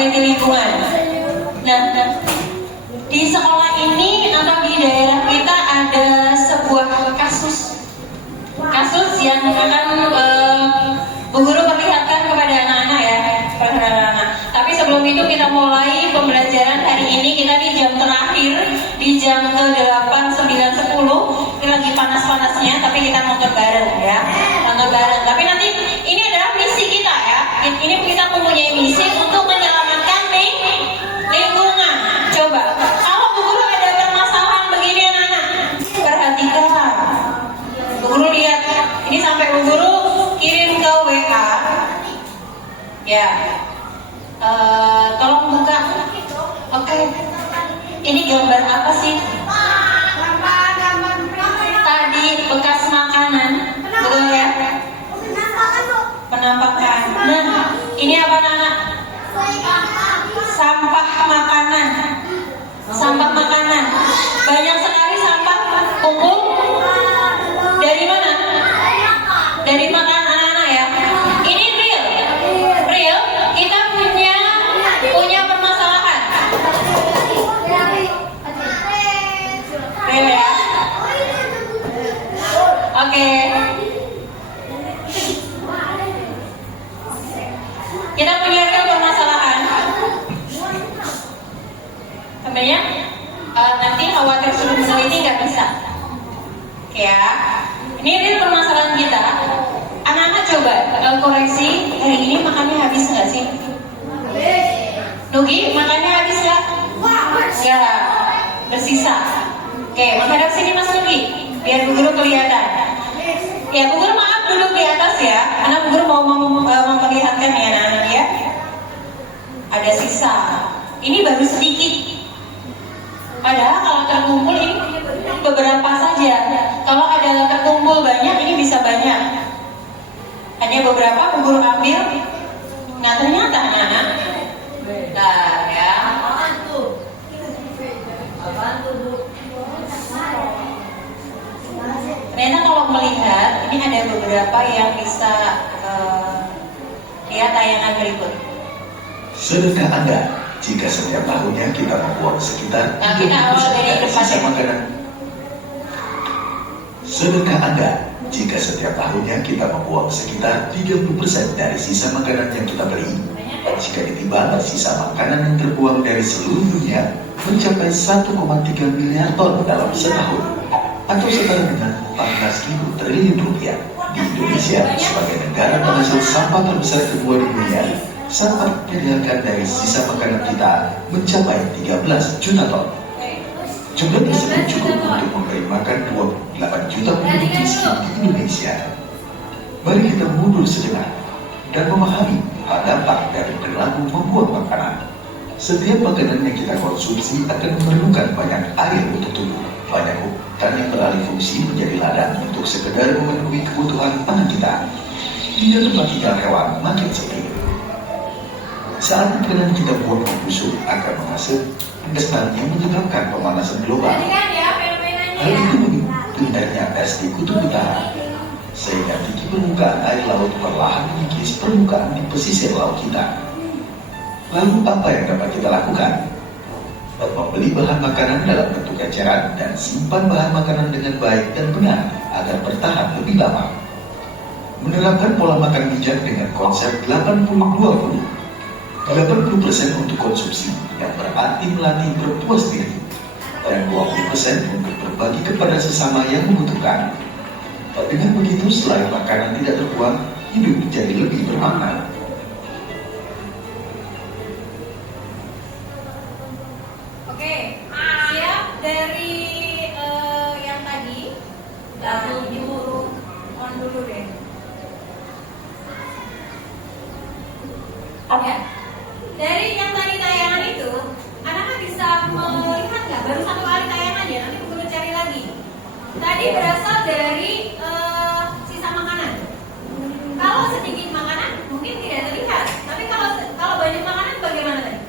peneliti lingkungan. Nah, di sekolah ini atau di daerah kita ada sebuah kasus yang akan Bu Guru perlihatkan kepada anak-anak ya, kepada anak-anak. Tapi sebelum itu kita mulai pembelajaran hari ini. Kita di jam terakhir, di jam ke-8, 9, 10. Ini lagi panas-panasnya, tapi kita nonton bareng ya, nonton bareng. Tapi nanti ini adalah misi kita ya. Ini kita mempunyai misi untuk menyelamatkan lingkungan. Coba, kalau Bu Guru ada permasalahan begini anak-anak, perhatikan. Bu Guru lihat, ini sampai Bu Guru kirim ke WA. Ya, tolong buka. Oke. Ini gambar apa sih? Tadi bekas makanan, betul ya? Penampakan. Nah, ini apa Nana? Sampah makanan. Sampah makanan. Banyak sekali sampah kumpul. Dari mana? Dari makan anak-anak ya. Ini real. Kita punya permasalahan. Ini real permasalahan kita. Anak-anak coba koreksi, hari ini makannya habis nggak sih? Nugi, makannya habis nggak? Nggak, bersisa. Oke, menghadap sini Mas Nugi, biar Bu Guru kelihatan. Ya, Bu Guru maaf duduk di atas ya, karena Bu Guru mau memperlihatkan ya anak-anak ya. Ada sisa. Ini baru sedikit. Padahal kalau terkumpul ini beberapa saja. Kalau ada terkumpul banyak, ini bisa banyak. Hanya beberapa Bu Guru ambil. Nah ternyata anak-anak, nah ya. Ternyata kalau melihat, ini ada beberapa yang bisa lihat tayangan berikut. Sedekah Anda jika setiap tahunnya kita membuang sekitar 30% dari sisa makanan. Sedekah Anda jika setiap tahunnya kita membuang sekitar 30% dari sisa makanan yang kita beli. Jika ditimbang sisa makanan yang terbuang dari seluruh dunia mencapai 1,3 miliar ton dalam setahun, atau setara dengan 14.000 triliun rupiah. Di Indonesia sebagai negara penghasil sampah terbesar kedua di dunia, sampah yang dari sisa makanan kita mencapai 13 juta ton. Jumlah tersebut cukup untuk memberi makan 28 juta penduduk miskin di Indonesia. Mari kita mundur sejenak dan memahami dampak dari perilaku membuang makanan. Setiap makanan yang kita konsumsi akan memerlukan banyak air untuk tumbuh. Banyak hutan yang beralih fungsi menjadi ladang untuk sekedar memenuhi kebutuhan pangan kita. Hingga tempat tinggal hewan makin sepi. Saat makanan kita buang ke busuk akan menghasilkan gas yang menyebabkan pemanasan global. Hal itu menghindarinya es di kutub utara, sehingga tinggi permukaan air laut perlahan mengikis permukaan di pesisir laut kita. Lalu apa yang dapat kita lakukan? Membeli bahan makanan dalam bentuk eceran dan simpan bahan makanan dengan baik dan benar agar bertahan lebih lama. Menerapkan pola makan bijak dengan konsep 80-20. 80% untuk konsumsi yang berarti melatih berpuas diri, dan 20% untuk berbagi kepada sesama yang membutuhkan. Dengan begitu, selain makanan tidak terbuang, hidup menjadi lebih bermakna. Oke, siap dari yang tadi. Ibu on dulu deh. Ya. Dari yang tadi tayangan itu, anak-anak bisa melihat nggak? Baru satu kali tayangan ya, nanti perlu cari lagi. Tadi berasal dari sisa makanan. Kalau sedikit makanan mungkin tidak terlihat, tapi kalau banyak makanan bagaimana tadi?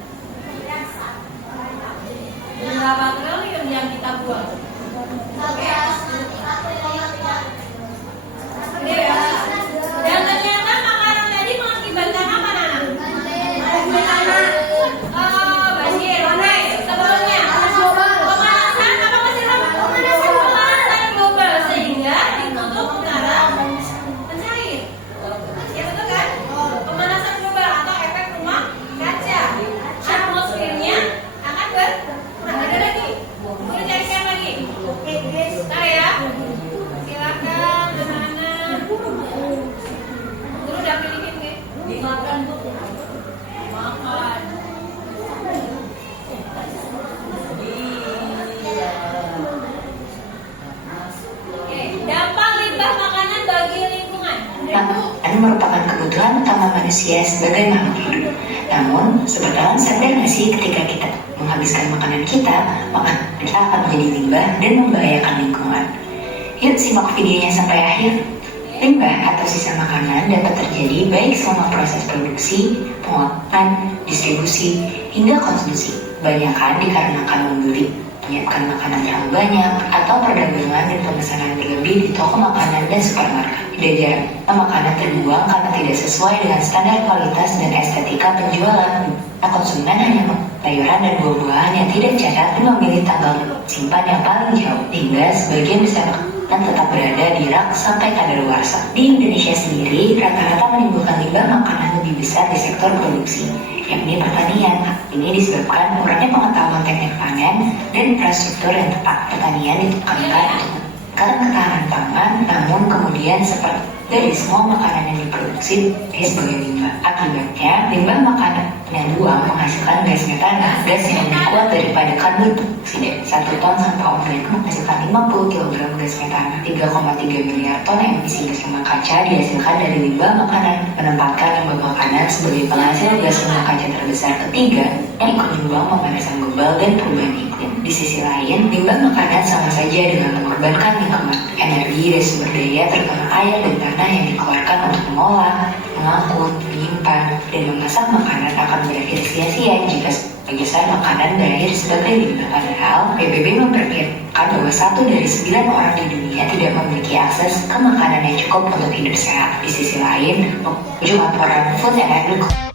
Berapa triliun yang kita buang? Gede ya. Dan ternyata makanan tadi mengakibatkan apa, anak? Banjir, sebelumnya pemanasan apa masih pemanasan global sehingga di kutub utara mencair. Ya betul kan? Pemanasan global atau efek rumah kaca. Atmosfernya akan berkurang. Ada lagi? Boleh carikan lagi? Bentar ya. Silakan anak-anak. Guru udah pilihin nih. Dimakan bu. Makan. Oke, dampak limbah makanan bagi lingkungan. Makanan merupakan kebutuhan utama manusia sebagai makhluk hidup. Namun, sebetulnya sadar nggak sih ketika kita menghabiskan makanan kita, maka kita akan menjadi limbah dan membahayakan lingkungan. Yuk simak videonya sampai akhir. Limbah atau sisa makanan dapat terjadi baik selama proses produksi, pengolahan, distribusi, hingga konsumsi. Kebanyakan dikarenakan membeli, menyiapkan makanan terlalu banyak, atau perdagangan dan pemesanan berlebih di toko makanan dan supermarket. Tidak jarang, makanan terbuang karena tidak sesuai dengan standar kualitas dan estetika penjualan. Konsumen hanya sayuran dan buah-buahan yang tidak cacat dan memilih tanggal simpan yang paling jauh, hingga sebagian besar makanan tetap berada di rak sampai kadaluarsa. Di Indonesia sendiri, rata-rata menimbulkan limbah makanan lebih besar di sektor produksi, yakni pertanian. Ini disebabkan kurangnya pengetahuan teknik panen dan infrastruktur yang tepat. Pertanian ditekankan untuk karena ketahanan pangan, namun kemudian seperti dari semua makanan yang diproduksi sebagai limbah. Akibatnya, limbah makanan dan buang menghasilkan gas metana, gas yang lebih kuat daripada karbon dioksida. 1 ton sampah organik menghasilkan 50 kg gas metana. 3,3 miliar ton emisi gas rumah kaca dihasilkan dari limbah makanan, menempatkan limbah makanan sebagai penghasil gas rumah kaca terbesar ketiga yang ikut menyumbang pemanasan global dan perubahan iklim. Di sisi lain, limbah makanan sama saja dengan mengorbankan lingkungan, energi dan sumber daya terutama air dan tanah yang dikeluarkan untuk mengolah, mengangkut, menyimpan, dan memasak makanan akan berakhir sia-sia jika sebagian besar makanan berakhir sebagai limbah. Padahal, PBB memperkirakan bahwa 1 dari 9 orang di dunia tidak memiliki akses ke makanan yang cukup untuk hidup sehat. Di sisi lain, menuju laporan Food and Agriculture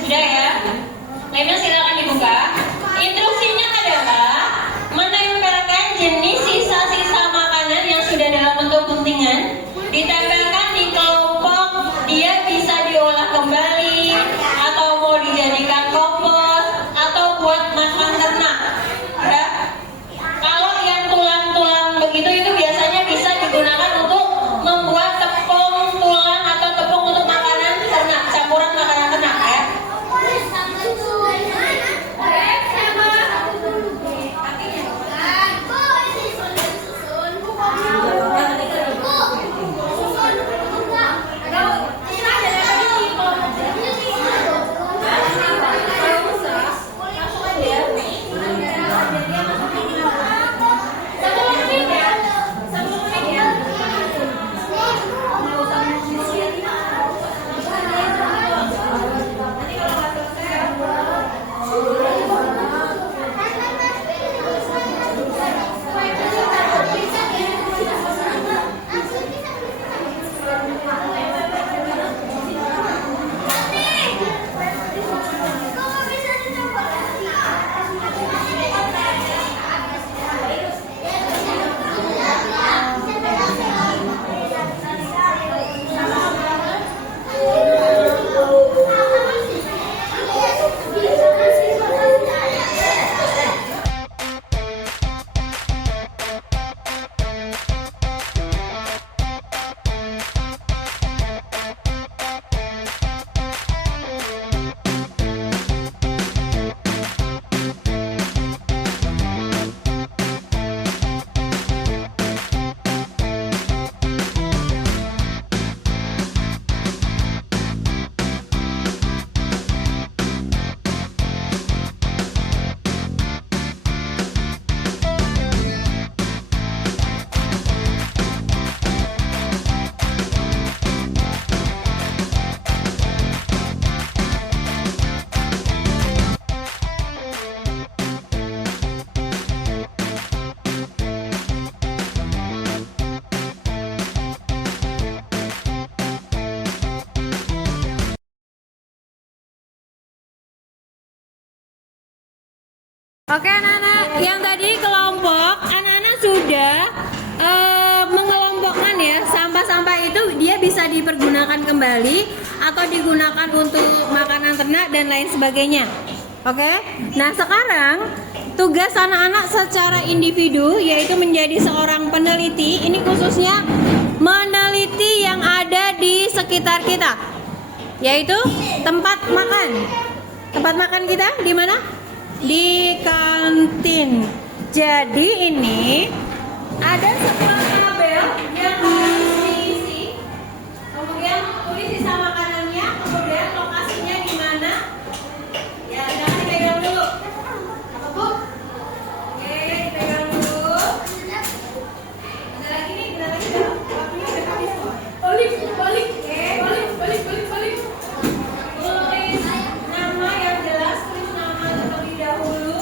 Sudah ya? Lemnya silakan dibuka. Instruksinya adalah menempelkan jenis sisa-sisa makanan yang sudah dalam bentuk guntingan, ditempelkan di kelompok. Dia bisa diolah kembali, atau mau dijadikan kompos, atau buat makan ternak. Ya. Kalau yang tulang-tulang begitu itu biasanya bisa digunakan untuk membuat tepung tulang atau tepung untuk makanan ternak, campuran makanan ternak ya. Oke anak-anak, yang tadi kelompok anak-anak sudah mengelompokkan ya, sampah-sampah itu dia bisa dipergunakan kembali atau digunakan untuk makanan ternak dan lain sebagainya. Oke, nah sekarang tugas anak-anak secara individu yaitu menjadi seorang peneliti. Ini khususnya meneliti yang ada di sekitar kita, yaitu tempat makan. Tempat makan kita di mana? Di kantin. Jadi ini ada sebuah tabel yang harus diisi. Kemudian tulis sisa makanannya, kemudian lokasinya di mana. Ya, jangan dipegang dulu. Apa Bu? Oke, dipegang dulu. Ada lagi nih, ada lagi. Waktunya udah habis. Balik. Oke, balik. Tulis nama yang jelas, tulis nama terlebih dahulu.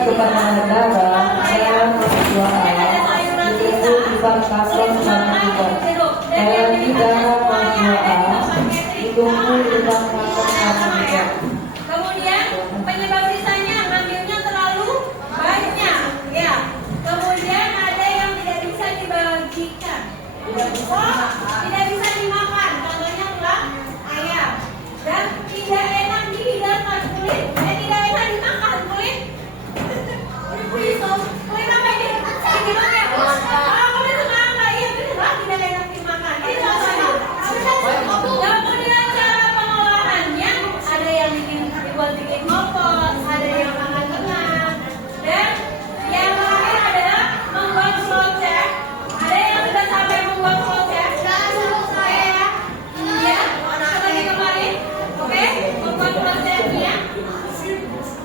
kepada negara dan keuangan itu dibangsakan sama kita. Dalam pidana keuangan dikumpul dibangsakan sama kita. Kemudian penyebab sisanya ngambilnya terlalu banyak, ya. Kemudian ada yang tidak bisa dibagikan, tidak bisa dimakan, contohnya tulang ayam. Dan tidak enak dihidangkan kulit, tidak enak dimakan kulit. Kulit apa ini? Gimana? Kulit semangka, iya benar, tidak enak dimakan. Itu apa? Kemudian cara pengolahannya ada yang dibuat bikin kompos, ada yang makan tengah, dan yang terakhir adalah membuat flowchart. Ada yang sudah sampai membuat flowchart? Saya ya, seperti kemarin, oke, membuat flowchartnya.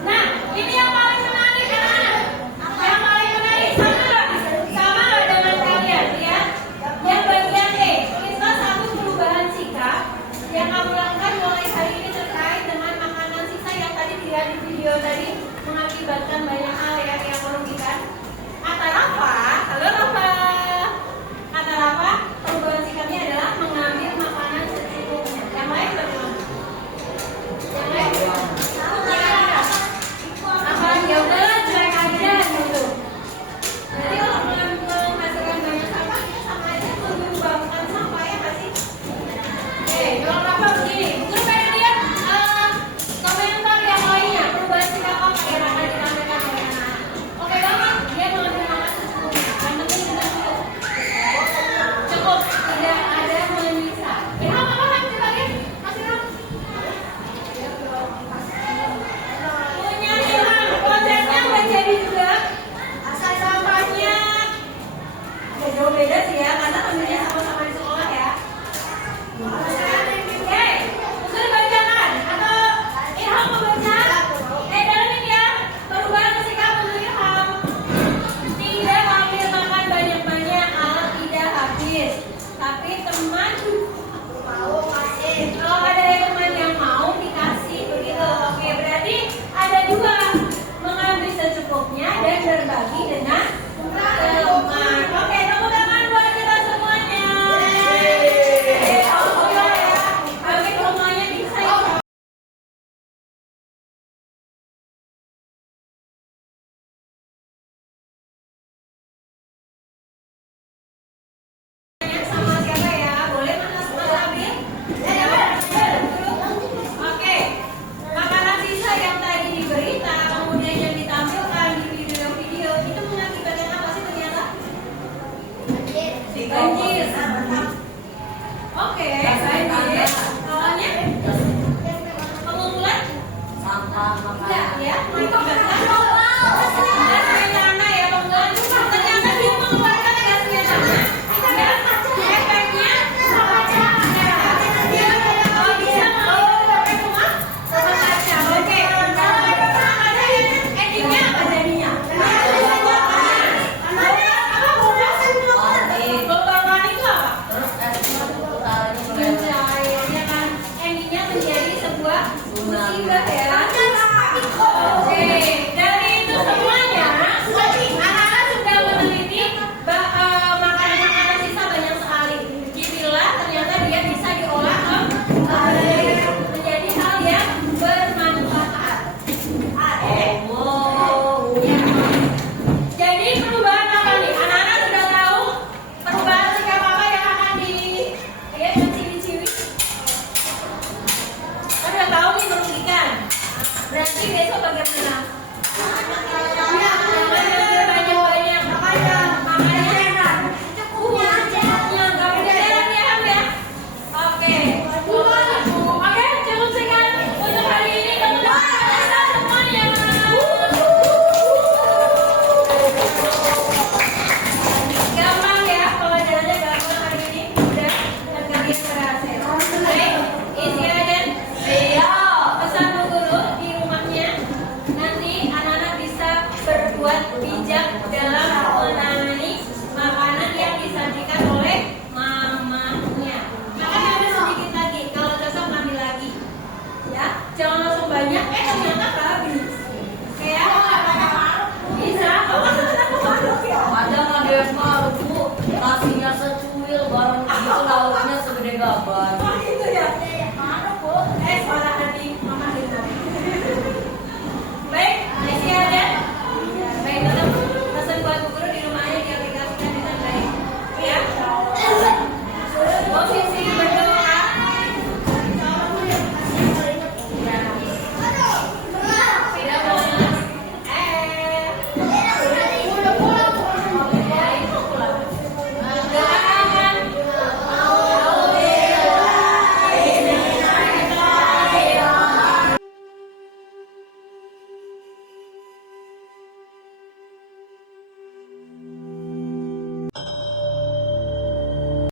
Nah, ini yang paling menarik anak-anak. Yang paling menarik sama nggak dengan kalian ya? Yang bagian E, kita satu perubahan sikap yang kamu lakukan mulai hari ini terkait dengan makanan sisa yang tadi dilihat di video tadi mengakibatkan banyak hal ya yang merugikan. Kata Rafa, halo Rafa. Kata Rafa, perubahan sikapnya adalah mengambil makanan secukupnya. Yang lain bagaimana? Yang lain bagaimana? Apa ya udahlah cuek aja gitu. Jadi kalau menghasilkan banyak sampah ya sama aja menyumbangkan sampah ya nggak sih? Oke, kalau Rafa begini, terus pengen lihat komentar yang lainnya, perubahan sikap apa yang akan disampaikan oleh anak-anak. Oke, gampang, dia mengambil makan secukupnya. Yang penting sudah cukup. Cukup, tidak ada menyisa. Ya, apa-apa coba lihat, kasih dong. Punya Ilham, konsepnya udah jadi juga. Asal sampahnya agak jauh beda sih ya, karena ambilnya sama-sama di sekolah ya. Oke, usul bacakan atau Ilham membaca. Dalamin ya, perubahan sikap untuk Ilham. Tidak ambil makan banyak-banyak, alat tidak habis. Tapi teman mau kasih. Kalau ada teman yang mau dikasih begitu. Oke, berarti ada dua, mengambil secukupnya dan berbagi dengan